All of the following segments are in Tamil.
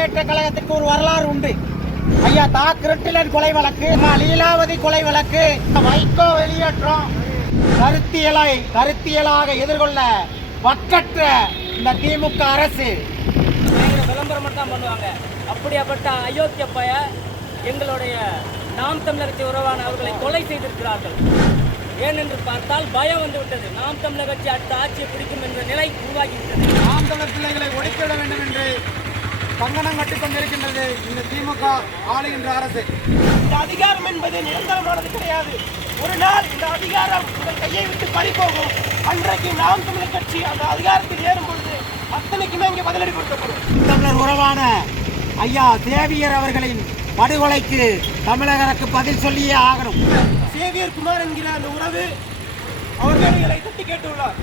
முன்னேற்ற கழகத்துக்கு ஒரு வரலாறு உண்டு. ஐயா தா. கிருட்டிலன் கொலை வழக்கு லீலாவதி கொலை வழக்கு வைகோ வெளியேற்றம். கருத்தியலை கருத்தியலாக எதிர்கொள்ள வக்கற்ற இந்த திமுக அரசு. விளம்பரம் மட்டும் தான் பண்ணுவாங்க. அப்படியாப்பட்ட அயோக்கிய பய எங்களுடைய நாம் தமிழர் உறவான அவர்களை கொலை செய்திருக்கிறார்கள். ஏனென்று பார்த்தால் பயம் வந்து விட்டது. நாம் தமிழர் கட்சி அடுத்த ஆட்சியை பிடிக்கும் என்ற நிலை உருவாகிவிட்டது நாம் தமிழர் பிள்ளைகளை ஒடுக்கிவிட வேண்டும் என்று கங்கணம் கட்டிக் கொண்டிருக்கின்றது. இந்த திமுக ஆளுகின்ற அரசு. இந்த அதிகாரம் என்பது நிரந்தரமானது கிடையாது. ஒரு நாள் இந்த அதிகாரம் உங்கள் கையை விட்டு பறிபோகும். அன்றைக்கு நாம் தமிழர் கட்சி அந்த அதிகாரத்தில் ஏறும் பொழுது அத்தனைக்குமே இங்கே பதிலடி கொடுக்கப்படும். தமிழர் உறவான ஐயா தேவியர் அவர்களின் படுகொலைக்கு தமிழக அரசு பதில் சொல்லியே ஆகணும். சேவியர் குமார் என்கிற அந்த உறவு அவர் வேலைகளை தட்டி கேட்டுள்ளார்.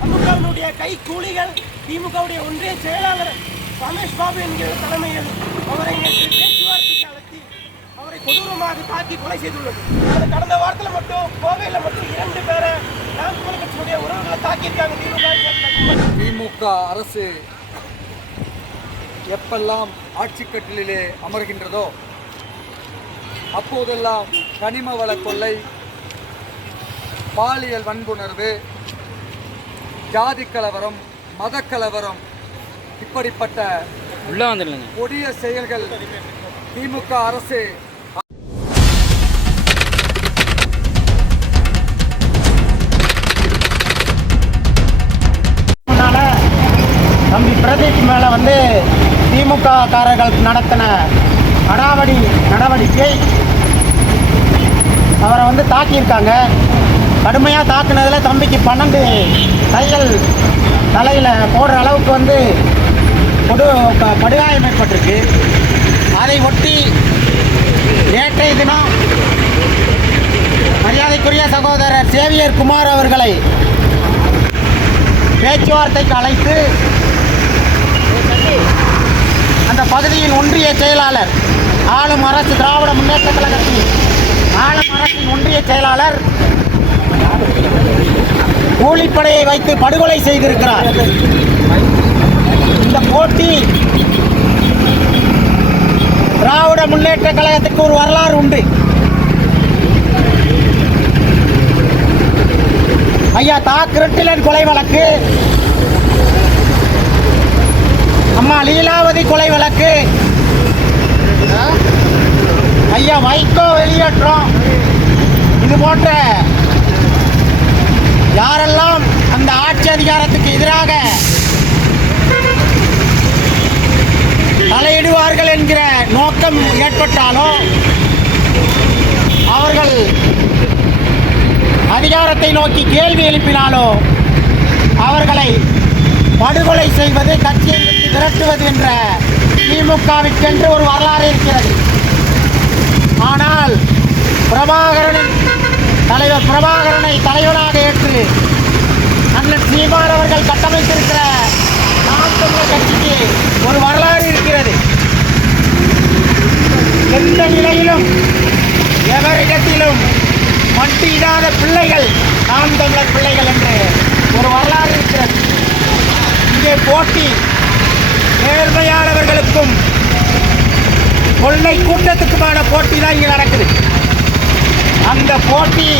திமுகவினுடைய கை கூலிகள் திமுகவுடைய ஒன்றிய செயலாளர் ரமேஷ் பாபு என்கிற தலைமையில் அவரை நேற்று பேச்சுவார்த்தைக்கு அழைத்து அவரை கொடூரமாக தாக்கி கொலை செய்துள்ளது. அது கடந்த வாரத்தில் மட்டும் கோவையில் மட்டும் இரண்டு பேரை நாம் தமிழர் கட்சியினுடைய உறவுகளை தாக்கியிருக்காங்க திமுக திமுக அரசு எப்பெல்லாம் ஆட்சிக்கட்டிலே அமர்கின்றதோ அப்போதெல்லாம் கனிம வள கொள்ளை பாலியல் வன்புணர்வு ஜாதி கலவரம் மத கலவரம் இப்படிப்பட்ட உள்ள வந்துடலங்க. கொடிய செயல்கள் திமுக அரசு. தம்பி பிரதீப் மேல வந்து திமுக காரர்கள் நடத்தின அடாவடி நடவடிக்கை. அவரை வந்து தாக்கியிருக்காங்க. கடுமையாக தாக்குனதுல தம்பிக்கு பன்னெண்டு தையல் தலையில் போடுற அளவுக்கு வந்து கொடு படுகாயம் ஏற்பட்டிருக்கு. அதை ஒட்டி நேற்றைய தினம் மரியாதைக்குரிய சகோதரர் சேவியர் குமார் அவர்களை பேச்சுவார்த்தைக்கு அழைத்து அந்த பகுதியின் ஒன்றிய செயலாளர் ஆளும் அரசு திராவிட முன்னேற்ற கழகத்தின் ஆளும் அரசின் ஒன்றிய செயலாளர் கூலிப்படையை வைத்து படுகொலை செய்திருக்கிறார். போட்டி. திராவிட முன்னேற்ற கழகத்துக்கு ஒரு வரலாறு உண்டு. ஐயா தா. கிருட்டிலன் கொலை வழக்கு. அம்மா லீலாவதி கொலை வழக்கு. ஐயா வைகோ வெளியேற்றம். இது போன்ற யாரெல்லாம் அந்த ஆட்சி அதிகாரத்துக்கு எதிராக தலையிடுவார்கள் என்கிற நோக்கம் ஏற்பட்டாலும் அவர்கள் அதிகாரத்தை நோக்கி கேள்வி எழுப்பினாலோ அவர்களை படுகொலை செய்வது கட்சியை விரட்டுவது என்ற திமுகவிற்கென்று ஒரு வரலாறு இருக்கிறது. ஆனால் பிரபாகரனின் தலைவர் பிரபாகரனை தலைவராக ஏற்று அண்ணன் சீமான் அவர்கள் கட்டமைத்திருக்கிற தமிழர் கட்சிக்கு ஒரு வரலாறு இருக்கிறது. எந்த நிலையிலும் எவரிடத்திலும் மட்டியிடாத பிள்ளைகள் நாம் தமிழர் பிள்ளைகள் என்று ஒரு வரலாறு இருக்கிறது. இங்கே போட்டி நேர்மையானவர்களுக்கும் கொள்ளை கூட்டத்துக்குமான போட்டி தான் இங்கே நடக்குது. அந்த போட்டி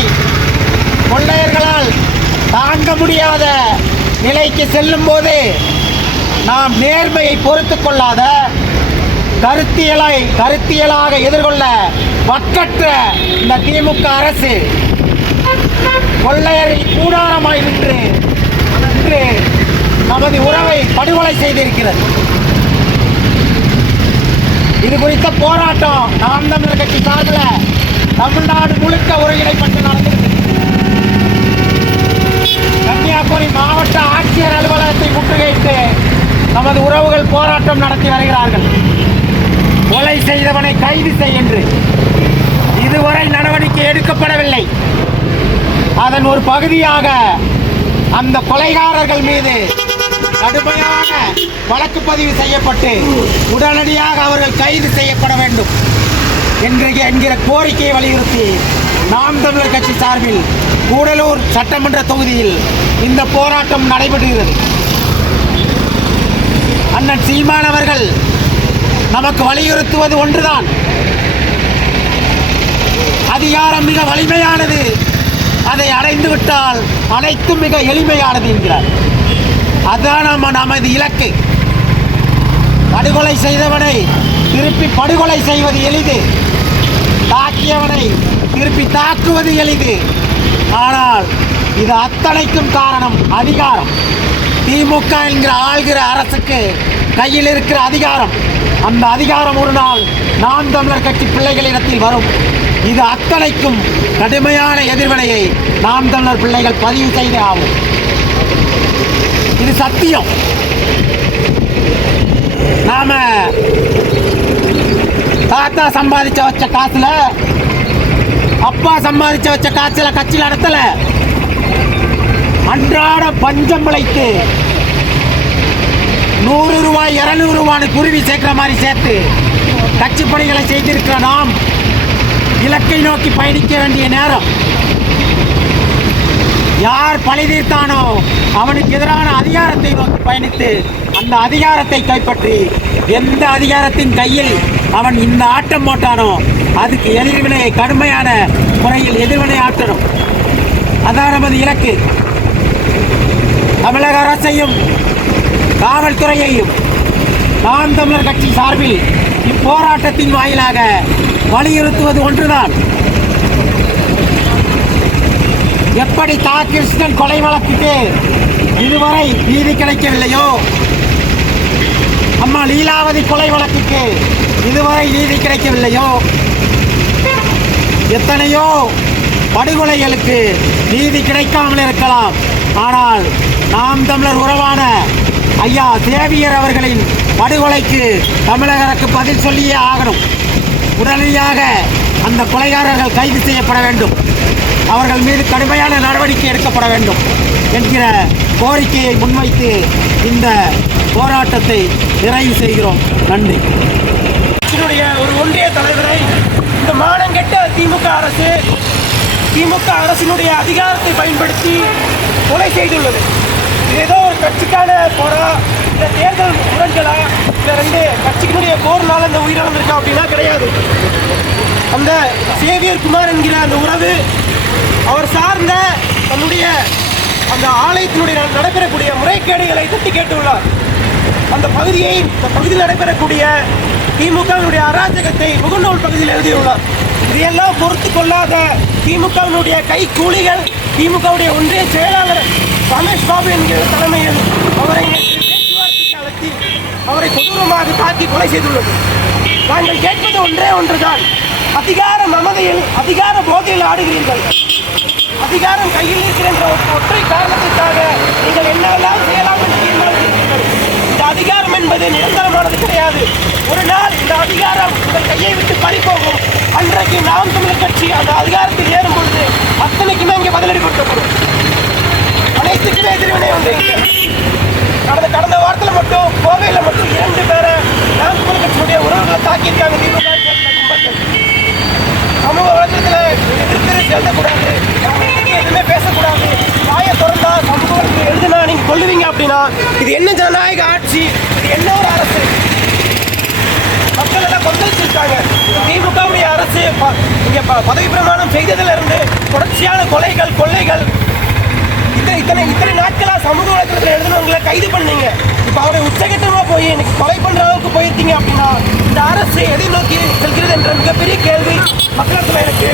கொள்ளையர்களால் தாங்க முடியாத நிலைக்கு செல்லும் போது நாம் நேர்மையை பொறுத்து கொள்ளாத கருத்தியலை கருத்தியலாக எதிர்கொள்ள வக்கற்ற இந்த திமுக அரசு. கொள்ளையரை கூடாரமாய் நின்று இன்று நமது உறவை படுகொலை செய்திருக்கிறது. இது குறித்த போராட்டம் நாம் தமிழர் கட்சி சார்பில் தமிழ்நாடு முழுக்க ஒருங்கிணைப்பட்டு நடந்திருக்கு. கன்னியாகுமரி மாவட்ட ஆட்சியர் அலுவலகத்தை முற்றுகையிட்டு நமது உறவுகள் போராட்டம் நடத்தி வருகிறார்கள். கொலை செய்தவனை கைது செய் என்று. இதுவரை நடவடிக்கை எடுக்கப்படவில்லை. அதன் ஒரு பகுதியாக அந்த கொலைகாரர்கள் மீது கடுமையான வழக்கு பதிவு செய்யப்பட்டு உடனடியாக அவர்கள் கைது செய்யப்பட வேண்டும் என்று என்கிற கோரிக்கையை வலியுறுத்தி நாம் தமிழர் கட்சி சார்பில் கூடலூர் சட்டமன்ற தொகுதியில் இந்த போராட்டம் நடைபெறுகிறது. அண்ணன் சீமான் அவர்கள் நமக்கு வலியுறுத்துவது ஒன்றுதான். அதிகாரம் மிக வலிமையானது. அதை அடைந்து விட்டால் அனைத்தும் மிக எளிமையானது என்கிறார். அதுதான் நம்ம நமது இலக்கு. படுகொலை செய்தவனை திருப்பி படுகொலை செய்வது எளிது. தாக்கியவனை திருப்பி தாக்குவது எளிது. ஆனால் இது அத்தனைக்கும் காரணம் அதிகாரம். திமுக என்கிற ஆள்கிற அரசுக்கு கையில் இருக்கிற அதிகாரம். அந்த அதிகாரம் ஒரு நாள் நாம் தமிழர் கட்சி பிள்ளைகளிடத்தில் வரும். இது அத்தனைக்கும் கடுமையான எதிர்வினையை நாம் தமிழர் பிள்ளைகள் பதிவு செய்தே ஆகும். இது சத்தியம். நாம தாத்தா சம்பாதிச்ச வச்ச காசுல அப்பா சம்பாதிச்ச வச்ச காசுல கட்சியில் நடத்தலை. அன்றாட பஞ்சம் பிழைத்து நூறு ரூபாய் இரநூறு ரூபான்னு குருவி சேர்க்கிற மாதிரி சேர்த்து கட்சி பணிகளை செய்திருக்கிற நாம் இலக்கை நோக்கி பயணிக்க வேண்டிய நேரம். யார் பழி தீர்த்தானோ அவனுக்கு எதிரான அதிகாரத்தை நோக்கி பயணித்து அந்த அதிகாரத்தை கைப்பற்றி எந்த அதிகாரத்தின் கையில் அவன் இந்த ஆட்டம் போட்டானோ அதுக்கு எதிர்வினையை கடுமையான முறையில் எதிர்வினை ஆற்றணும். அதான் நமது இலக்கு. தமிழக அரசையும் காவல்துறையையும் நாம் தமிழர் கட்சி சார்பில் இப்போராட்டத்தின் வாயிலாக வலியுறுத்துவது ஒன்றுதான். எப்படி தா கிருஷ்ணன் கொலை வழக்குக்கு இதுவரை நீதி கிடைக்கவில்லையோ? அம்மா லீலாவதி கொலை வழக்குக்கு இதுவரை நீதி கிடைக்கவில்லையோ? எத்தனையோ படுகொலைகளுக்கு நீதி கிடைக்காமல் இருக்கலாம். ஆனால் நாம் தமிழர் உறவான ஐயா தேவியர் அவர்களின் படுகொலைக்கு தமிழக அரசு பதில் சொல்லியே ஆகணும். உடனடியாக அந்த கொலைகாரர்கள் கைது செய்யப்பட வேண்டும். அவர்கள் மீது கடுமையான நடவடிக்கை எடுக்கப்பட வேண்டும் என்கிற கோரிக்கையை முன்வைத்து இந்த போராட்டத்தை நிறைவு செய்கிறோம். நன்றி. ஒரு ஒன்றிய தலைவரை இந்த மானங்கெட்ட திமுக அரசு திமுக அரசினுடைய அதிகாரத்தை பயன்படுத்தி கொலை செய்துள்ளது. ஏதோ ஒரு கட்சிக்கான போரா இந்த தேர்தல் முரண்களா இந்த ரெண்டு கட்சிக்கினுடைய போர்னால இந்த உயிரிழந்திருக்கா அப்படின்னா கிடையாது. அந்த சேவியர் குமார் என்கிற அந்த உறவு அவர் சார்ந்த தன்னுடைய அந்த ஆலயத்தினுடைய நடைபெறக்கூடிய முறைகேடுகளை தட்டி கேட்டுள்ளார். அந்த பகுதியை இந்த பகுதியில் நடைபெறக்கூடிய திமுகவினுடைய அராஜகத்தை முகநூல் பகுதியில் எழுதியுள்ளார். இதையெல்லாம் பொறுத்து கொள்ளாத திமுகவினுடைய கை கூலிகள் திமுகவுடைய ஒன்றிய செயலாளர் ரமேஷ் பாபு என்கிற தலைமையில் அவரை பேச்சுவார்த்தைக்கு அழைத்து அவரை கொடூரமாக தாக்கி கொலை செய்துள்ளது. நாங்கள் கேட்பது ஒன்றே ஒன்றுதான். அதிகார மமதையில் அதிகார போதையில் ஆடுகிறீர்கள். அதிகாரம் கையில் இருக்கிற ஒரு ஒற்றை காரணத்திற்காக நீங்கள் என்னவெல்லாம் செய்யலாம் என்று இந்த அதிகாரம் என்பது நிரந்தரமானது கிடையாது. ஒரு நாள் இந்த அதிகாரம் உங்கள் கையை விட்டு பறிப்போகும் அன்றைக்கு நாம் தமிழர் கட்சி அந்த அதிகாரத்தில் ஏறும் பொழுது அத்தனைக்குமே இங்கே பதிலடி கொடுக்கப்படும். அனைத்துக்குமே எதிர்வினை வந்து கடந்த கடந்த வாரத்தில் மட்டும் கோவையில் மட்டும் இரண்டு பேரை நாம் தமிழர் கட்சியுடைய உறவுகளை தாக்கியிருக்காங்க திமுக சமூக வளர்ச்சியத்தில் எதிர்த்து எழுதக்கூடாது நம்ம எதுவுமே பேசக்கூடாது. வாயை திறந்தா சமூக எழுதுனா நீங்கள் கொள்ளுவீங்க அப்படின்னா இது என்ன ஜனநாயக ஆட்சி இது என்ன ஒரு அரசு மக்கள் எல்லாம் இருக்காங்க திமுகவுடைய அரசு பதவி பிரமாணம் செய்ததுல இருந்து தொடர்ச்சியான கொலைகள் கொள்ளைகள் இத்தனை இத்தனை இத்தனை நாட்களா சமூக வலைத்தளத்தில் எழுதினவங்களை கைது பண்ணீங்க. இப்போ அவரை உச்சகட்டமாக போய் இன்னைக்கு கொலை பண்ணுற அளவுக்கு போயிருக்கீங்க அப்படின்னா இந்த அரசு எதை நோக்கி செல்கிறது என்ற மிகப்பெரிய கேள்வி மக்களிடத்தில் இருக்கு.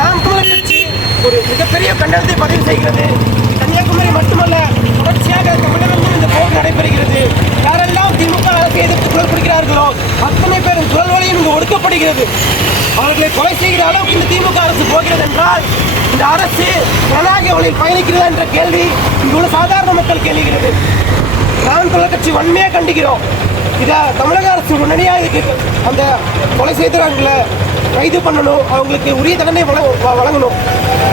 நாம் தமிழர் கட்சி ஒரு மிகப்பெரிய கண்டனத்தை பதிவு செய்கிறது. கன்னியாகுமரி மட்டுமல்ல தொடர்ச்சியாக தமிழகமும் இந்த போர் நடைபெறுகிறது. யாரெல்லாம் திமுக அரசை எதிர்த்து குரல் கொடுக்கிறார்களோ அத்தனை பேரும் குரல் வழி ஒடுக்கப்படுகிறது. அவர்களை கொலை செய்கிற அளவுக்கு இந்த திமுக அரசு போகிறது என்றால் இந்த அரசு ஜனநாயக வழியில் பயணிக்கிறதா என்ற கேள்வி இங்குள்ள சாதாரண மக்கள் கேள்விகிறது. நாம் தமிழர் கட்சி வன்மையாக கண்டிக்கிறோம். இதை தமிழக அரசு உடனடியாக இதுக்கு அந்த கொலை செய்தவங்களை கைது பண்ணணும் அவங்களுக்கு உரிய தண்டனை வழங்க- வ- வழங்கணும்.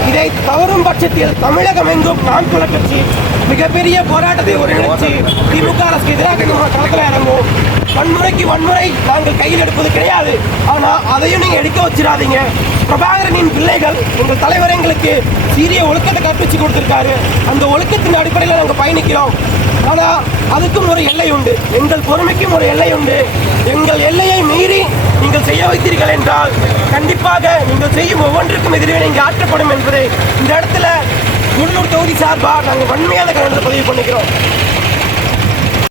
இதை தவறும் பட்சத்தில் தமிழகம் எங்கும் நாம் தமிழர் கட்சி மிகப்பெரிய போராட்டத்தை ஒருங்கிணைச்சு திமுக அரசுக்கு எதிராக நம்ம களத்தில் இறங்குவோம். வன்முறைக்கு வன்முறை நாங்கள் கையில் எடுப்பது கிடையாது. ஆனால் அதையும் நீங்கள் எடுக்க வச்சிடாதீங்க. பிரபாகரனின் பிள்ளைகள் உங்கள் தலைவர் எங்களுக்கு சீரிய ஒழுக்கத்தை கற்பிச்சு கொடுத்துருக்காரு. அந்த ஒழுக்கத்தின் அடிப்படையில் நாங்கள் பயணிக்கிறோம். ஆனால் அதுக்கும் ஒரு எல்லை உண்டு. எங்கள் பொறுமைக்கும் ஒரு எல்லை உண்டு. எங்கள் எல்லையை மீறி நீங்கள் செய்ய வைத்தீர்கள் என்றால் கண்டிப்பாக நீங்கள் செய்யும் ஒவ்வொன்றுக்கும் எதிரே இங்கே ஆற்றப்படும் என்பதை இந்த இடத்துல உள்ளூர் தொகுதி சார்பாக நாங்கள் வன்மையான கலந்து பதிவு பண்ணிக்கிறோம்.